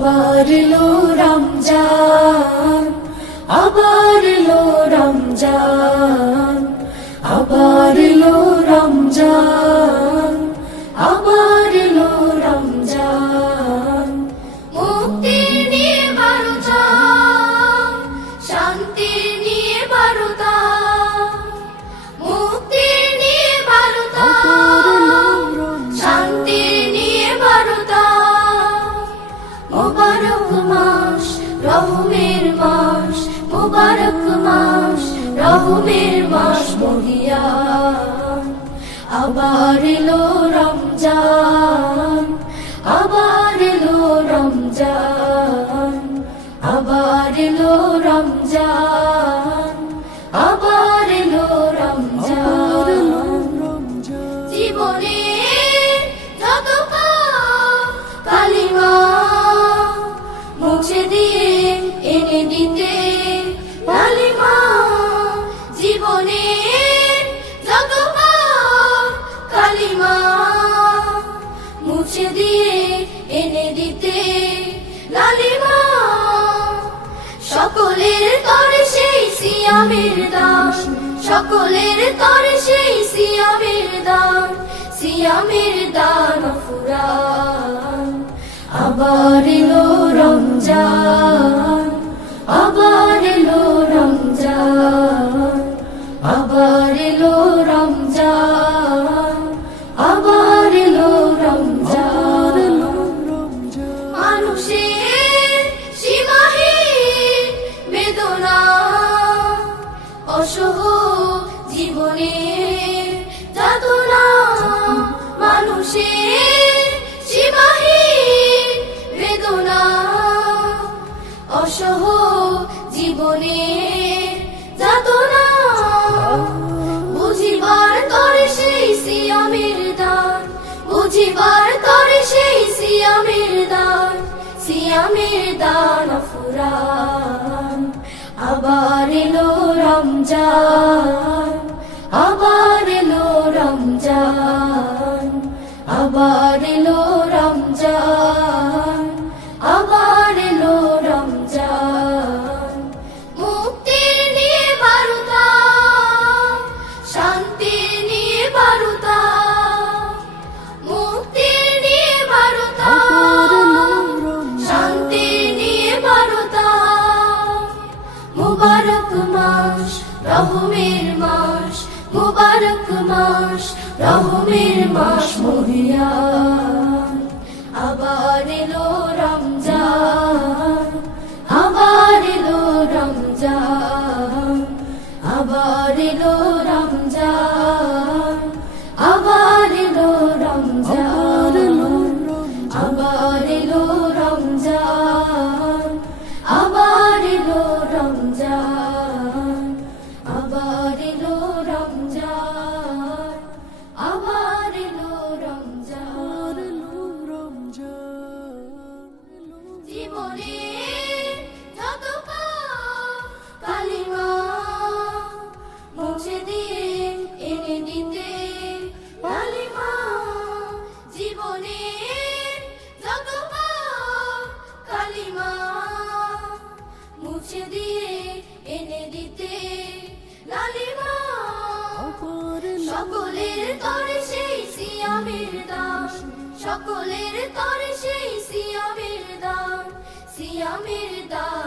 আবার এলো রমজান, আবার এলো রমজান, আবার এলো রমজান, আবার এলো রমজান। মুক্তির নিয়ে বারোটা, শান্তির নিয়ে বারোটা, মুক্তির নিয়ে বারোটা, শান্তির নিয়ে বারোটা। মুবারক মাস, রহমের মাস, মুবারক মাস, রহমের মাস মহিয়ান। আবার এলো রমজান, আবার এলো রমজান, আবার এলো রমজান, আবার এলো রমজান। জীবনে যত পাপ কালিমা মুছে দিয়ে এনে দিতে কালিমা। জীবনে যত পাপ কালিমা মুছে দিয়ে এনে দিতে লালিমা। সকলের তরে সেই সিয়ামের দান, সকলের তরে সেই সিয়ামের দান, সিয়ামের দান ফুরান। আবার এলো রমজান, আবার এলো রমজান, আবার এলো রমজান, আবার এলো রমজান। মানুষের সীমাহীন বেদনা, অসহ জীবনের যাতনা। মানুষের সীমাহীন বেদনা, অসহ জীবনের যাতনা। বুঝিবার তরে সেই সিয়ামের দান, বুঝিবার তরে সেই সিয়ামের দান, সিয়ামের দান ফুরান। আবার এলো রমজান, আবার এলো রমজান, আবার এলো রমজান, আবার এলো রমজান। মুক্তির নিয়ে বারোটা, শান্তির নিয়ে বারোটা, মুক্তির নিয়ে বারোটা, শান্তির নিয়ে বারোটা। মুবারক মাস, রহমের মাস, মুবারক মাস, রহমের মাস মহিয়ান। আবার এলো রমজান, আবার এলো রমজান, আবার এলো রমজান, আবার এলো রমজান, আবার এলো রমজান, আবার এলো রমজান, আবার এলো রমজান, আবার এলো রমজান। জীবনে যত পাপ কালিমা মুছে দিয়ে এনে দিতে কালিমা। জীবনে যত পাপ কালিমা মুছে দিয়ে এনে দিতে লালিমা। সকলের তরে সেই সিয়ামের দান, সকলের তরে সেই সিয়ামের দান, সিয়ামের দান।